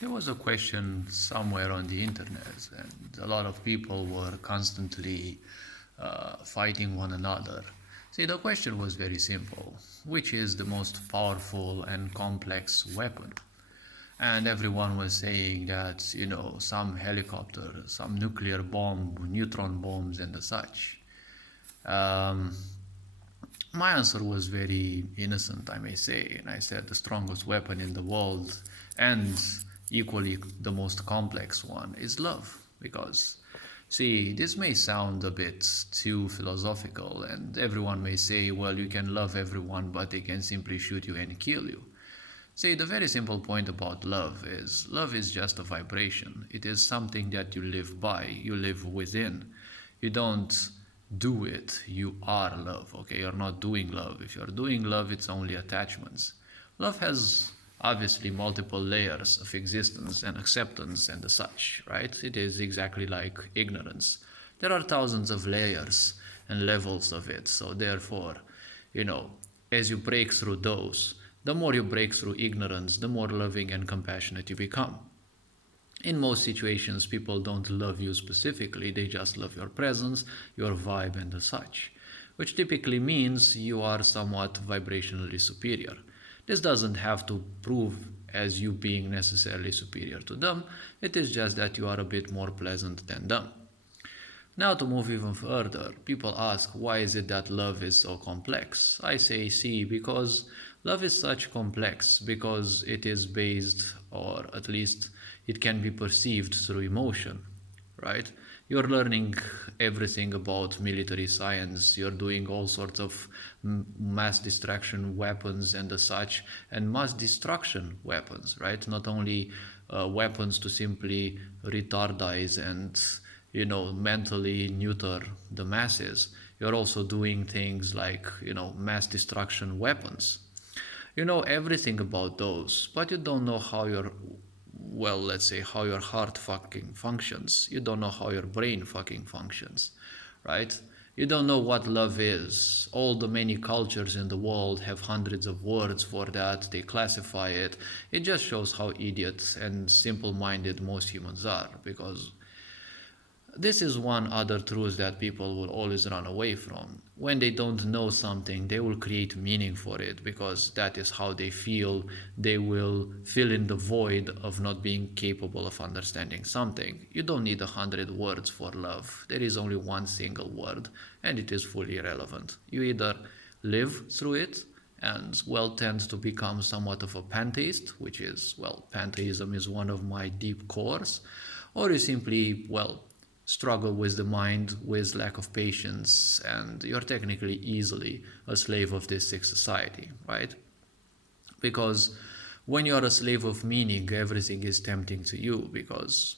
There was a question somewhere on the internet, and a lot of people were constantly fighting one another. See, the question was very simple: which is the most powerful and complex weapon? And everyone was saying that, some helicopter, some nuclear bomb, neutron bombs, and the such. Um, my answer was very innocent, I may say, and I said the strongest weapon in the world and equally the most complex one is love. Because, see, this may sound a bit too philosophical, and everyone may say, well, you can love everyone, but they can simply shoot you and kill you. See, the very simple point about love is just a vibration. It is something that you live by, you live within. You don't do it, you are love, okay? You're not doing love. If you're doing love, it's only attachments. Love has obviously multiple layers of existence and acceptance and the such, right? It is exactly like ignorance. There are thousands of layers and levels of it, so therefore, you know, as you break through those, the more you break through ignorance, the more loving and compassionate you become. In most situations, people don't love you specifically, they just love your presence, your vibe, and the such, which typically means you are somewhat vibrationally superior. This doesn't have to prove as you being necessarily superior to them, it is just that you are a bit more pleasant than them. Now, to move even further, people ask why is it that love is so complex? I say, see, because love is such complex because it is based, or at least it can be perceived through emotion, right? You're learning everything about military science, you're doing all sorts of mass distraction weapons and the such, and mass destruction weapons, right? Not only weapons to simply retardize and mentally neuter the masses. You're also doing things like, mass destruction weapons. You know everything about those, but you don't know how let's say, how your heart fucking functions. You don't know how your brain fucking functions, right? You don't know what love is. All the many cultures in the world have hundreds of words for that. They classify it. It just shows how idiot and simple minded most humans are, because this is one other truth that people will always run away from. When they don't know something, they will create meaning for it because that is how they feel. They will fill in the void of not being capable of understanding something. You don't need 100 words for love. There is only one single word, and it is fully irrelevant. You either live through it and, tend to become somewhat of a pantheist, which is, pantheism is one of my deep cores, or you simply, struggle with the mind, with lack of patience, and you're technically easily a slave of this sick society, right? Because when you're a slave of meaning, everything is tempting to you because,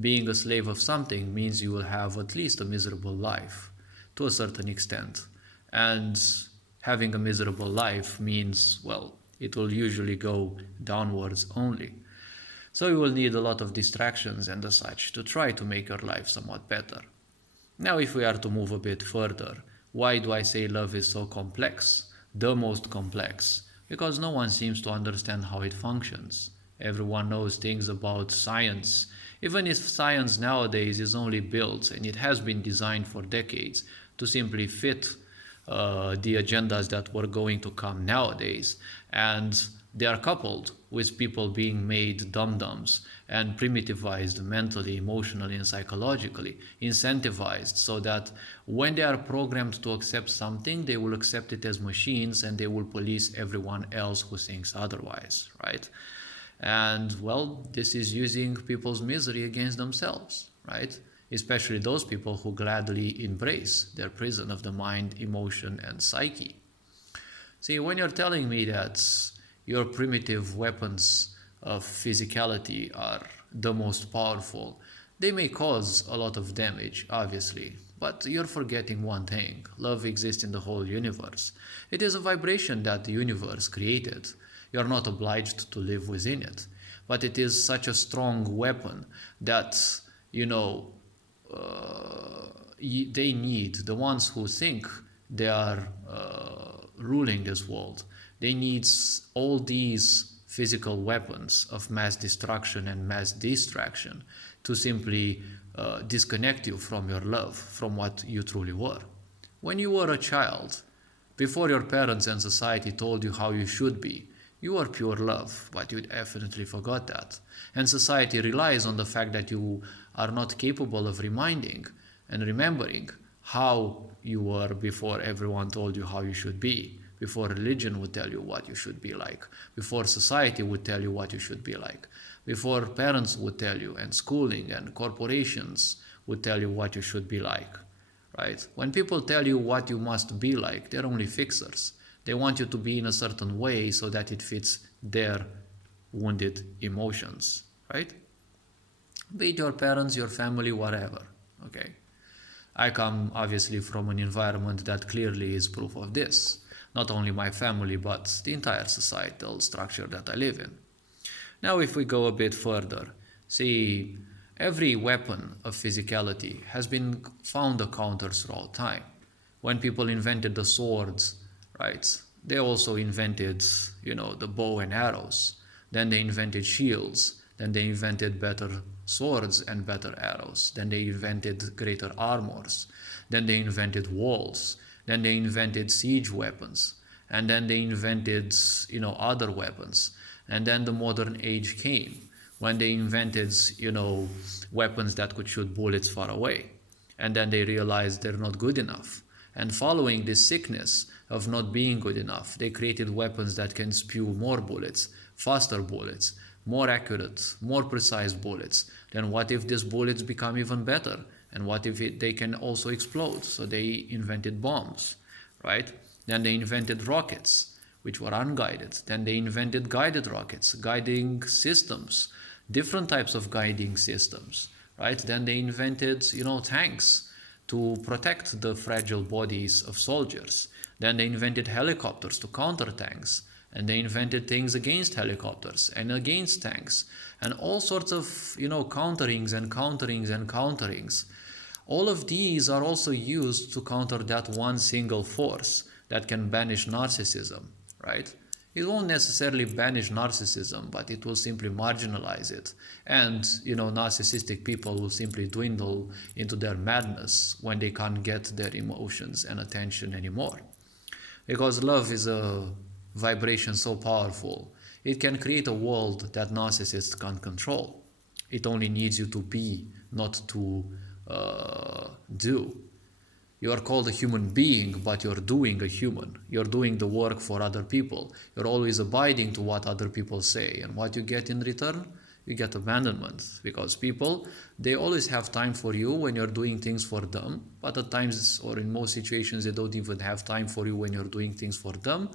being a slave of something means you will have at least a miserable life to a certain extent. And having a miserable life means, it will usually go downwards only. So you will need a lot of distractions and the such to try to make your life somewhat better. Now, if we are to move a bit further, why do I say love is so complex? The most complex. Because no one seems to understand how it functions. Everyone knows things about science, even if science nowadays is only built and it has been designed for decades to simply fit the agendas that were going to come nowadays. And they are coupled with people being made dum-dums and primitivized mentally, emotionally, and psychologically, incentivized so that when they are programmed to accept something, they will accept it as machines and they will police everyone else who thinks otherwise, right? And, this is using people's misery against themselves, right? Especially those people who gladly embrace their prison of the mind, emotion, and psyche. See, when you're telling me that your primitive weapons of physicality are the most powerful, they may cause a lot of damage, obviously, but you're forgetting one thing. Love exists in the whole universe. It is a vibration that the universe created. You're not obliged to live within it, but it is such a strong weapon that, they need, the ones who think they are ruling this world, they need all these physical weapons of mass destruction and mass distraction to simply disconnect you from your love, from what you truly were. When you were a child, before your parents and society told you how you should be, you were pure love, but you definitely forgot that. And society relies on the fact that you are not capable of reminding and remembering how you were before everyone told you how you should be, before religion would tell you what you should be like, before society would tell you what you should be like, before parents would tell you, and schooling and corporations would tell you what you should be like, right? When people tell you what you must be like, they're only fixers. They want you to be in a certain way so that it fits their wounded emotions, right? Be it your parents, your family, whatever, okay? I come obviously from an environment that clearly is proof of this. Not only my family, but the entire societal structure that I live in. Now, if we go a bit further, see, every weapon of physicality has been found a counter throughout time. When people invented the swords, right, they also invented, the bow and arrows. Then they invented shields. Then they invented better swords and better arrows. Then they invented greater armors. Then they invented walls. Then they invented siege weapons. And then they invented, other weapons. And then the modern age came when they invented, weapons that could shoot bullets far away. And then they realized they're not good enough. And following this sickness of not being good enough, they created weapons that can spew more bullets, faster bullets, more accurate, more precise bullets. Then what if these bullets become even better? And what if they can also explode? So they invented bombs, right? Then they invented rockets, which were unguided. Then they invented guided rockets, guiding systems, different types of guiding systems, right? Then they invented, tanks to protect the fragile bodies of soldiers. Then they invented helicopters to counter tanks. And they invented things against helicopters and against tanks and all sorts of, counterings and counterings and counterings. All of these are also used to counter that one single force that can banish narcissism, right? It won't necessarily banish narcissism, but it will simply marginalize it. And, narcissistic people will simply dwindle into their madness when they can't get their emotions and attention anymore. Because love is a vibration so powerful, it can create a world that narcissists can't control. It only needs you to be, not to do. You are called a human being, but you're doing a human. You're doing the work for other people. You're always abiding to what other people say. And what you get in return? You get abandonment. Because people, they always have time for you when you're doing things for them. But at times, or in most situations, they don't even have time for you when you're doing things for them.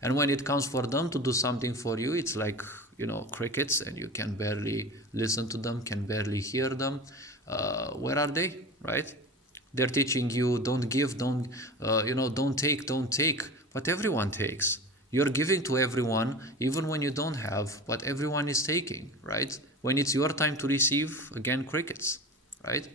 And when it comes for them to do something for you, it's like, crickets, and you can barely listen to them, can barely hear them. Where are they, right? They're teaching you, don't give, don't take, but everyone takes. You're giving to everyone, even when you don't have, but everyone is taking, right? When it's your time to receive, again, crickets, right?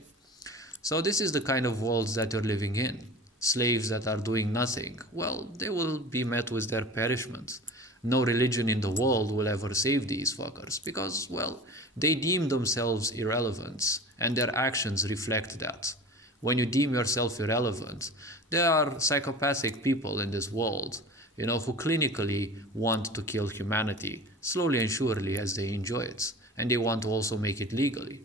So this is the kind of worlds that you're living in. Slaves that are doing nothing, well, they will be met with their perishment. No religion in the world will ever save these fuckers because, well, they deem themselves irrelevant and their actions reflect that. When you deem yourself irrelevant, there are psychopathic people in this world, who clinically want to kill humanity, slowly and surely as they enjoy it. And they want to also make it legally.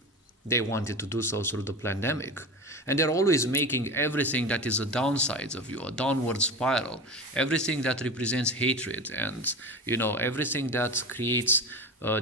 They wanted to do so through the pandemic. And they're always making everything that is a downside of you, a downward spiral, everything that represents hatred and, everything that creates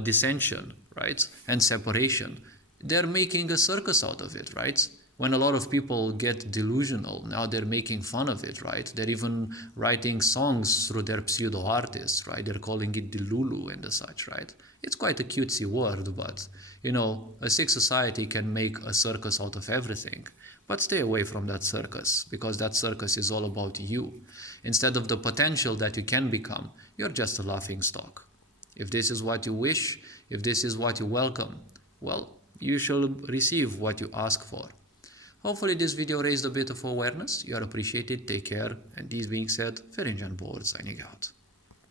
dissension, right? And separation. They're making a circus out of it, right? When a lot of people get delusional, now they're making fun of it, right? They're even writing songs through their pseudo-artists, right? They're calling it Delulu and the such, right? It's quite a cutesy word, but, a sick society can make a circus out of everything. But stay away from that circus, because that circus is all about you. Instead of the potential that you can become, you're just a laughing stock. If this is what you wish, if this is what you welcome, well, you shall receive what you ask for. Hopefully this video raised a bit of awareness. You are appreciated. Take care. And this being said, Ferinjan Board signing out.